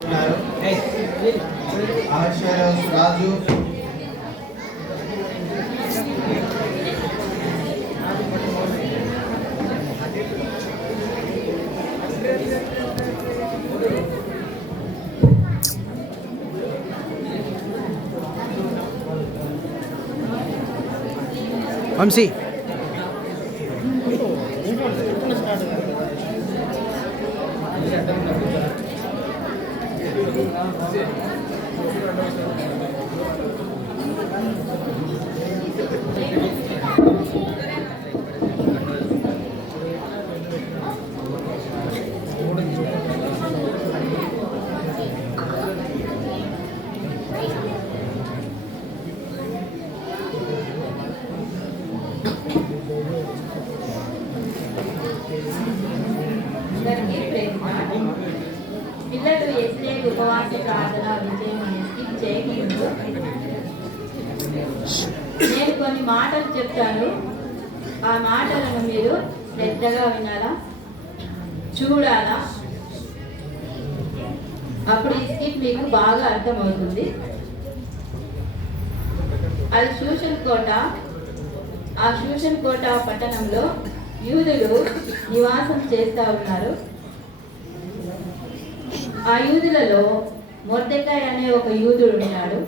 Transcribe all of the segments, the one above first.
రాజు వంశీ పిల్లలు ఎస్ఏ ఉపవాస ప్రార్థన విజయం చేయకముందు నేను కొన్ని మాటలు చెప్తాను. ఆ మాటలను మీరు శ్రద్ధగా వినాలా, చూడాలా. అప్పుడు ఈ స్కిట్ మీకు బాగా అర్థమవుతుంది. అది శూషన్ కోట. ఆ శూషన్ కోట పట్టణంలో యూదులు నివాసం చేస్తూ ఉన్నారు. ఆ యూదులలో మొర్దెకాయ్ అనే ఒక యూదుడు ఉన్నాడు.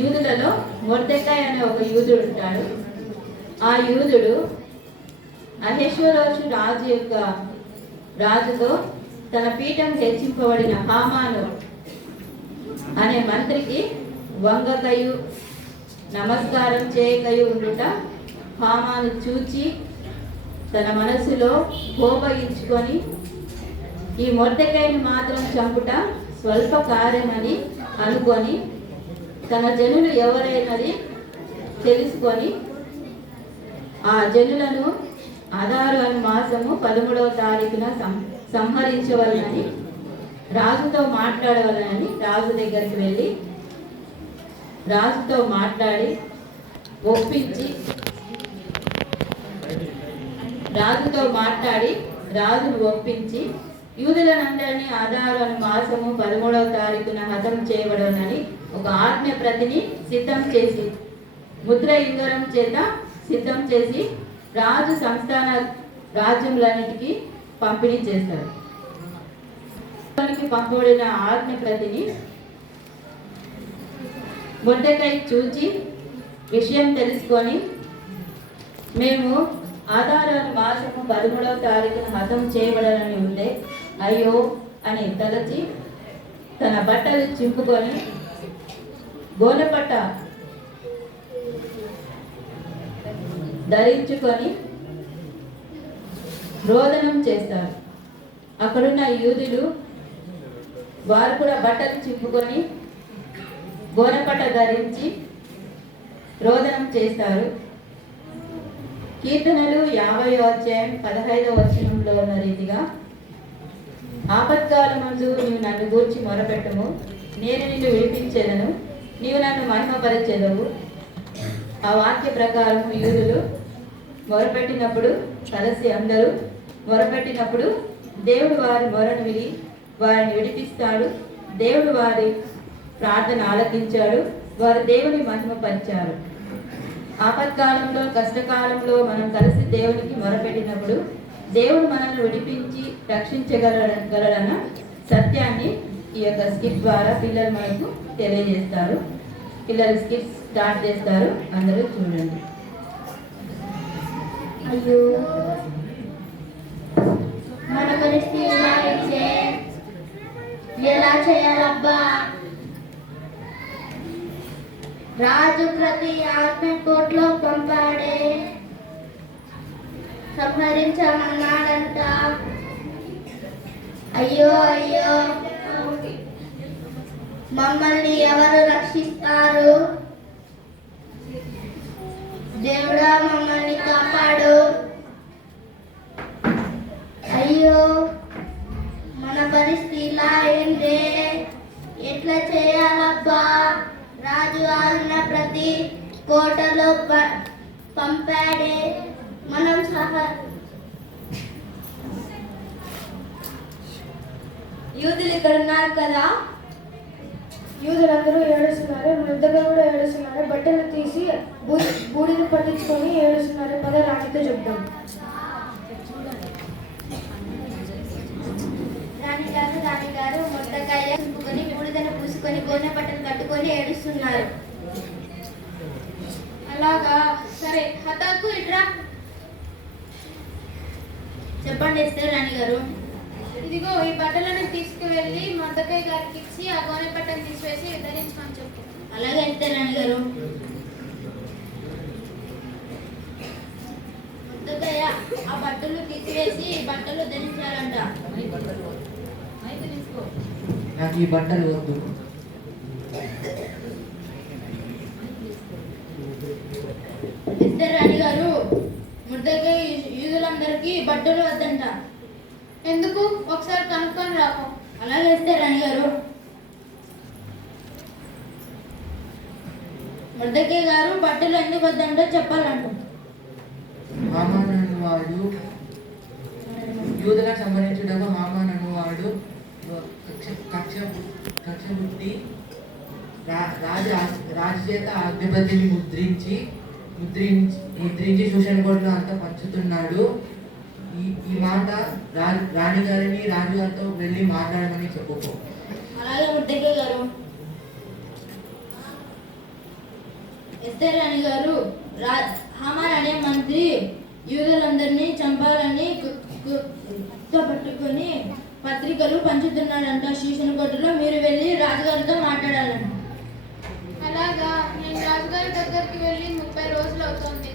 యూదులలో మొర్దెకాయ్ అనే ఒక యూదుడు ఉంటాడు. ఆ యూదుడు అహష్వేరోషు రాజుతో తన పీఠం హెచ్చింపబడిన హామాను అనే మంత్రికి వంగకయు నమస్కారం చేయకయు ఉండుట హామాను చూచి తన మనసులో కోపగించుకొని ఈ మొర్దెకాయను మాత్రం చంపుట స్వల్ప కార్యమని అనుకొని తన జనులు ఎవరైనది తెలుసుకొని ఆ జనులను అదారు అను మాసము 13వ తారీఖున సంహరించవలనని రాజుతో మాట్లాడవలనని రాజు దగ్గరికి వెళ్ళి రాజుతో మాట్లాడి రాజును ఒప్పించి యూదులనందరినీ ఆధారు అను మాసము 13వ తారీఖున హతం చేయబడవనని ఒక ఆజ్ఞ ప్రతిని సిద్ధం చేసి ముద్ర ఇంగరం చేత సిద్ధం చేసి రాజు సంస్థాన రాజ్యములన్నిటికీ పంపిణీ చేస్తారు. పంపబడిన ఆజ్ఞ ప్రతిని మొర్దెకాయ్ చూచి విషయం తెలుసుకొని మేము ఆధారు మాసము 13వ తారీఖున హతం చేయబడాలని ఉండే అయ్యో అని తలచి తన బట్టలు చింపుకొని గోనెపట్ట ధరించుకొని రోదనం చేస్తారు. అక్కడున్న యూదులు వారు కూడా బట్టలు చింపుకొని గోనెపట్ట ధరించి రోదనం చేస్తారు. కీర్తనలు 50వ అధ్యాయం 15వ వచనంలో ఉన్న రీతిగా ఆపత్కాలమందు నీవు నన్ను గూర్చి మొరపెట్టుము, నేను నిన్ను విడిపించేదను, నీవు నన్ను మహిమపరచెదవు. ఆ వాక్య ప్రకారం యూదులు మొరపెట్టినప్పుడు కలిసి అందరూ మొరపెట్టినప్పుడు దేవుడు వారి మొరను విని వారిని విడిపిస్తాడు. దేవుడు వారి ప్రార్థన ఆలకించాడు. వారు దేవుని మహిమపరిచారు. ఆపత్కాలంలో కష్టకాలంలో మనం కలిసి దేవునికి మొరపెట్టినప్పుడు దేవుడు మనల్ని విడిపించి రక్షించగలడన్న సత్యాన్ని ఈ యొక్క స్కిట్ ద్వారా పిల్లలు మనకు తెలియజేస్తారు. పిల్లలు స్కిట్ స్టార్ట్ చేస్తారు. అందరూ చూడండి. అయ్యో మన పరిస్థితి ఎలా చేయాలబ్బా? రాజు ప్రతి ఆత్మ కోట్లో పంపాడే, సంహరించమన్నాడంట. అయ్యో అయ్యో మమ్మల్ని ఎవరు రక్షిస్తారు? దేవుడా మమ్మల్ని కాపాడు. అయ్యో మన పరిస్థితి ఇట్లా చేయాలబ్బా. రాజు ఆజ్ఞ ప్రతి కోటలో పంపాడే. మనం యూదులు ఇక్కడ ఉన్నారు కదా. యూదులందరూ ఏడుస్తున్నారు, మృద్దగా కూడా ఏడుస్తున్నారు. బట్టలు తీసి బూడిద పట్టించుకొని ఏడుస్తున్నారు. పద రాణితో చెప్దాం. రాణిగారు ముద్దకాయ చింపుకొని బూడిదను పూసుకొని గోనె బట్టలు కట్టుకొని ఏడుస్తున్నారు. అలాగా, సరే. హతాకు ఇట్రా. చెప్పండి ఎస్తేర్ రాణి గారు. ఇదిగో ఈ బట్టలను తీసుకువెళ్ళి మొద్దకాయ గారికి ఇచ్చి ఆ గోనె బట్టను తీసివేసి ధరించమని చెప్పు. అలాగే ఎస్తేర్ రాణి గారు. ముద్దకయ్య ఆ బట్టలు తీసివేసి బట్టలు ధరించాలంట. నాకు ఈ బట్టలు వద్దు. ఎస్తేర్ రాణి గారు, ముద్దకయ్య యూదులందరికీ బట్టలు వద్దంట. ఎందుకు? ఒకసారి కనుక్కొని రాకు. అలాగే ఎస్తేర్ రాణి గారు. ముద్దకయ్య గారు బట్టలు ఎందుకు వద్దంటో చెప్పాలంట. హామాన్ అనువాడు యూదులకు సంబంధించుటకు హామాన్ అనువాడు కక్ష బుద్ధి రాజు చేత అధిపతిని ముద్రించి సూచన కోటలో అంతా పంచుతున్నాడు. ఈ మాట రాణిగారిని రాజుగారితో వెళ్ళి మాట్లాడమని చెప్పుకో. అలాగే ముద్దకయ్య గారు. ఎస్తేర్ రాణి గారు, హామాన్ అనే మంత్రి యూదులందరినీ చంపాలని పట్టుకొని పత్రికలు పంచుతున్నాడంట శీషణ కోటలో. మీరు వెళ్ళి రాజుగారితో మాట్లాడాలంట. అలాగా, నేను రాజుగారి దగ్గరికి వెళ్ళి 30 రోజులు అవుతోంది.